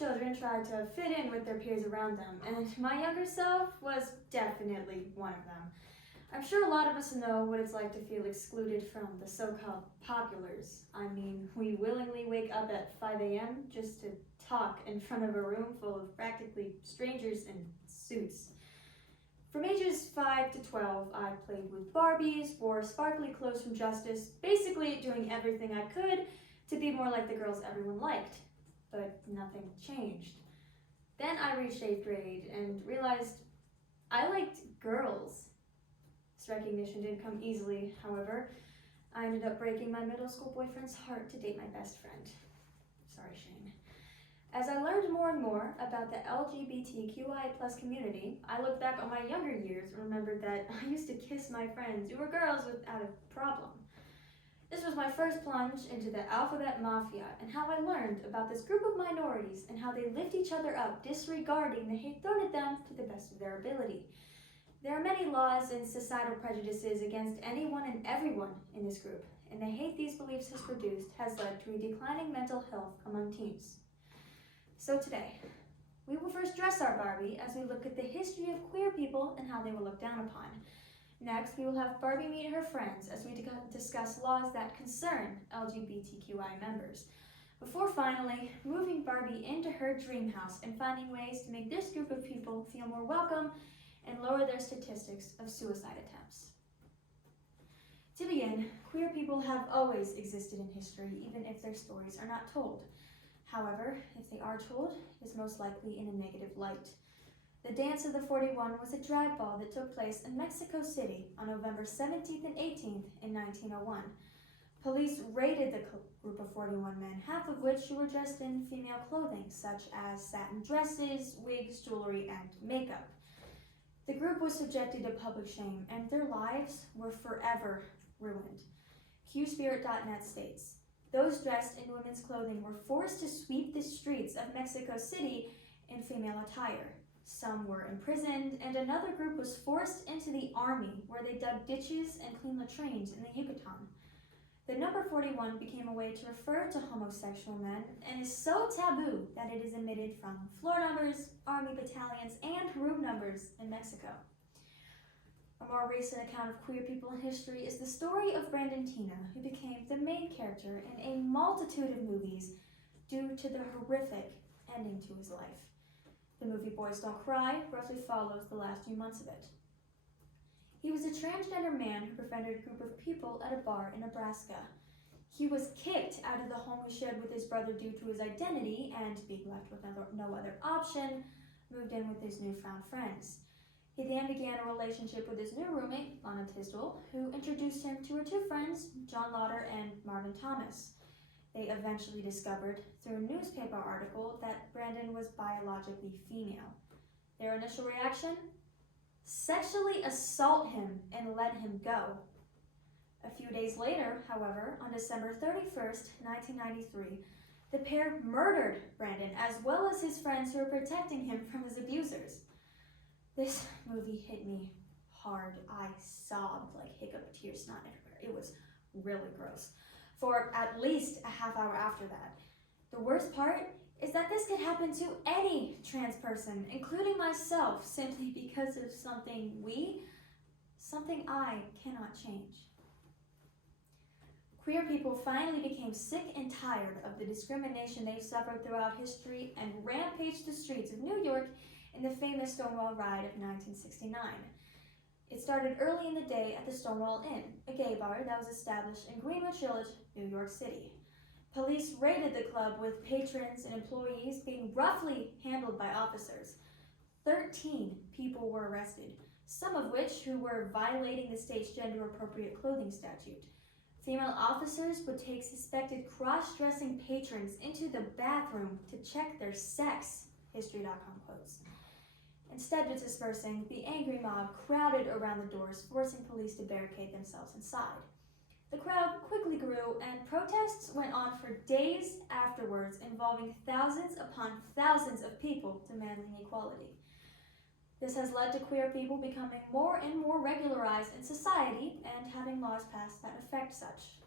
children try to fit in with their peers around them, and my younger self was definitely one of them. I'm sure a lot of us know what it's like to feel excluded from the so-called populars. I mean, we willingly wake up at 5 a.m. just to talk in front of a room full of practically strangers in suits. From ages 5 to 12, I played with Barbies, wore sparkly clothes from Justice, basically doing everything I could to be more like the girls everyone liked. But nothing changed. Then I reached 8th grade and realized I liked girls. This recognition didn't come easily, however. I ended up breaking my middle school boyfriend's heart to date my best friend. Sorry, Shane. As I learned more and more about the LGBTQI+ community, I looked back on my younger years and remembered that I used to kiss my friends who were girls without a problem. This was my first plunge into the alphabet mafia and how I learned about this group of minorities and how they lift each other up, disregarding the hate thrown at them to the best of their ability. There are many laws and societal prejudices against anyone and everyone in this group, and the hate these beliefs has produced has led to a declining mental health among teens. So today, we will first dress our Barbie as we look at the history of queer people and how they were looked down upon. Next, we will have Barbie meet her friends as we discuss laws that concern LGBTQI members, before finally moving Barbie into her dream house and finding ways to make this group of people feel more welcome and lower their statistics of suicide attempts. To begin, queer people have always existed in history, even if their stories are not told. However, if they are told, it is most likely in a negative light. The Dance of the 41 was a drag ball that took place in Mexico City on November 17th and 18th in 1901. Police raided the group of 41 men, half of which were dressed in female clothing, such as satin dresses, wigs, jewelry, and makeup. The group was subjected to public shame, and their lives were forever ruined. QSpirit.net states, "Those dressed in women's clothing were forced to sweep the streets of Mexico City in female attire. Some were imprisoned, and another group was forced into the army, where they dug ditches and cleaned latrines in the Yucatan." The number 41 became a way to refer to homosexual men and is so taboo that it is omitted from floor numbers, army battalions, and room numbers in Mexico. A more recent account of queer people in history is the story of Brandon Tina, who became the main character in a multitude of movies due to the horrific ending to his life. The movie Boys Don't Cry roughly follows the last few months of it. He was a transgender man who befriended a group of people at a bar in Nebraska. He was kicked out of the home he shared with his brother due to his identity, and being left with no other option, moved in with his newfound friends. He then began a relationship with his new roommate, Lana Tisdall, who introduced him to her two friends, John Lauder and Marvin Thomas. They eventually discovered, through a newspaper article, that Brandon was biologically female. Their initial reaction? Sexually assault him and let him go. A few days later, however, on December 31st, 1993, the pair murdered Brandon as well as his friends who were protecting him from his abusers. This movie hit me hard. I sobbed like hiccup tears, snot everywhere. It was really gross. For at least a half hour after that. The worst part is that this could happen to any trans person, including myself, simply because of something I cannot change. Queer people finally became sick and tired of the discrimination they've suffered throughout history and rampaged the streets of New York in the famous Stonewall Riot of 1969. It started early in the day at the Stonewall Inn, a gay bar that was established in Greenwich Village, New York City. Police raided the club with patrons and employees being roughly handled by officers. 13 people were arrested, some of which who were violating the state's gender-appropriate clothing statute. Female officers would take suspected cross-dressing patrons into the bathroom to check their sex, History.com quotes. Instead of dispersing, the angry mob crowded around the doors, forcing police to barricade themselves inside. The crowd quickly grew, and protests went on for days afterwards, involving thousands upon thousands of people demanding equality. This has led to queer people becoming more and more regularized in society and having laws passed that affect such.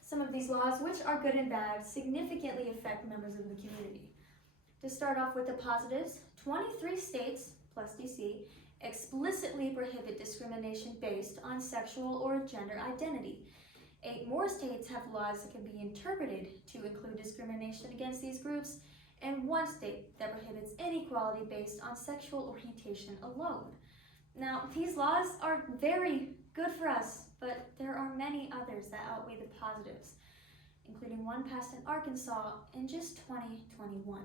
Some of these laws, which are good and bad, significantly affect members of the community. To start off with the positives, 23 states, plus DC, explicitly prohibit discrimination based on sexual or gender identity. 8 more states have laws that can be interpreted to include discrimination against these groups, and 1 state that prohibits inequality based on sexual orientation alone. Now, these laws are very good for us, but there are many others that outweigh the positives, including one passed in Arkansas in just 2021.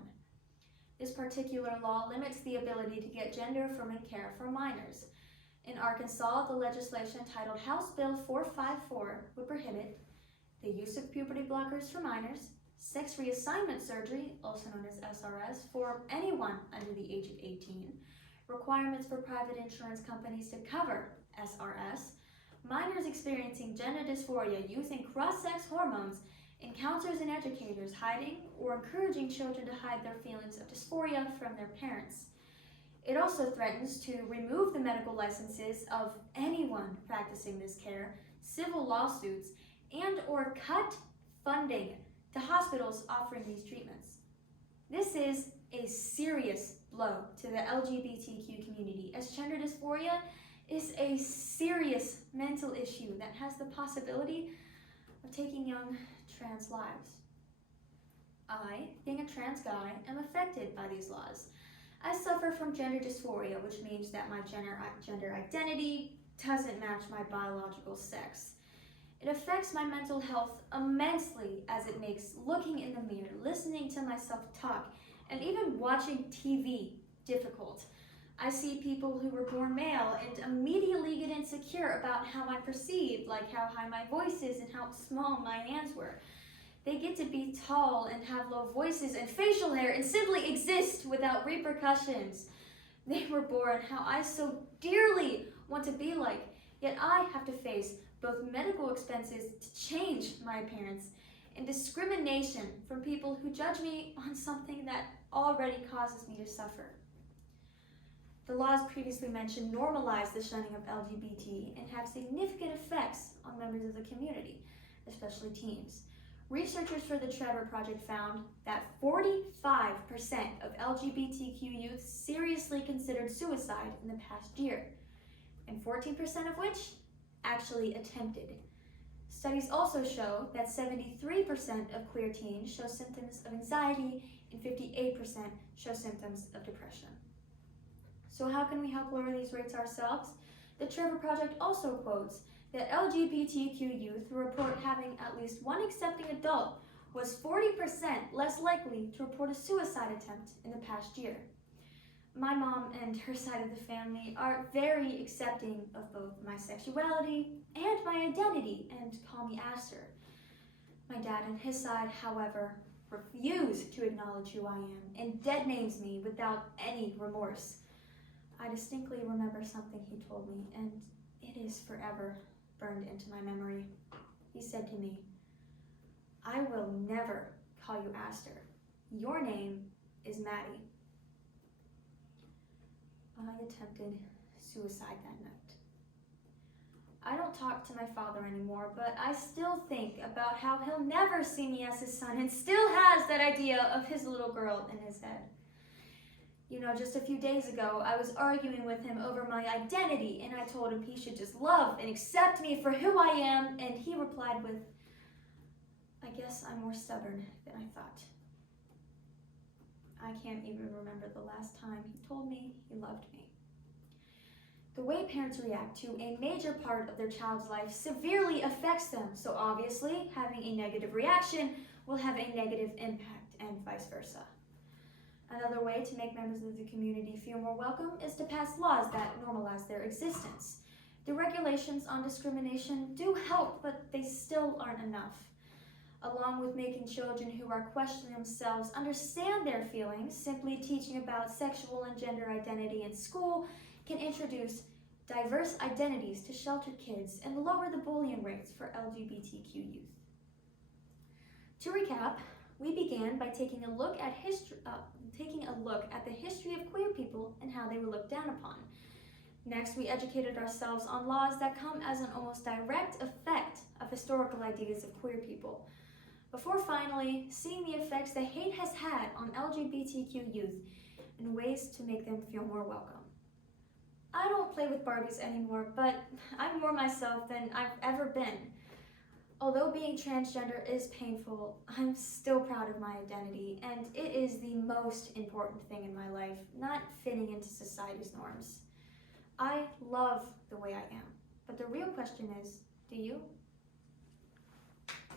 This particular law limits the ability to get gender-affirming care for minors. In Arkansas, the legislation titled House Bill 454 would prohibit the use of puberty blockers for minors, sex reassignment surgery, also known as SRS, for anyone under the age of 18, requirements for private insurance companies to cover SRS, minors experiencing gender dysphoria using cross-sex hormones, and counselors and educators hiding or encouraging children to hide their feelings of dysphoria from their parents. It also threatens to remove the medical licenses of anyone practicing this care, civil lawsuits, and or cut funding to hospitals offering these treatments. This is a serious blow to the LGBTQ community, as gender dysphoria is a serious mental issue that has the possibility of taking young trans lives. I, being a trans guy, am affected by these laws. I suffer from gender dysphoria, which means that my gender identity doesn't match my biological sex. It affects my mental health immensely, as it makes looking in the mirror, listening to myself talk, and even watching TV difficult. I see people who were born male and immediately get insecure about how I'm perceived, like how high my voice is and how small my hands were. They get to be tall and have low voices and facial hair and simply exist without repercussions. They were born how I so dearly want to be like, yet I have to face both medical expenses to change my appearance and discrimination from people who judge me on something that already causes me to suffer. The laws previously mentioned normalize the shunning of LGBT and have significant effects on members of the community, especially teens. Researchers for the Trevor Project found that 45% of LGBTQ youth seriously considered suicide in the past year, and 14% of which actually attempted. Studies also show that 73% of queer teens show symptoms of anxiety and 58% show symptoms of depression. So how can we help lower these rates ourselves? The Trevor Project also quotes that LGBTQ youth who report having at least one accepting adult was 40% less likely to report a suicide attempt in the past year. My mom and her side of the family are very accepting of both my sexuality and my identity and call me Aster. My dad and his side, however, refuse to acknowledge who I am and dead names me without any remorse. I distinctly remember something he told me, and it is forever burned into my memory. He said to me, "I will never call you Aster. Your name is Maddie." I attempted suicide that night. I don't talk to my father anymore, but I still think about how he'll never see me as his son and still has that idea of his little girl in his head. You know, just a few days ago, I was arguing with him over my identity, and I told him he should just love and accept me for who I am, and he replied with, "I guess I'm more stubborn than I thought." I can't even remember the last time he told me he loved me. The way parents react to a major part of their child's life severely affects them, so obviously having a negative reaction will have a negative impact and vice versa. Another way to make members of the community feel more welcome is to pass laws that normalize their existence. The regulations on discrimination do help, but they still aren't enough. Along with making children who are questioning themselves understand their feelings, simply teaching about sexual and gender identity in school can introduce diverse identities to sheltered kids and lower the bullying rates for LGBTQ youth. To recap, we began by taking a look at the history of queer people and how they were looked down upon. Next, we educated ourselves on laws that come as an almost direct effect of historical ideas of queer people. before finally seeing the effects that hate has had on LGBTQ youth and ways to make them feel more welcome. I don't play with Barbies anymore, but I'm more myself than I've ever been. Although being transgender is painful, I'm still proud of my identity, and it is the most important thing in my life, not fitting into society's norms. I love the way I am, but the real question is, do you?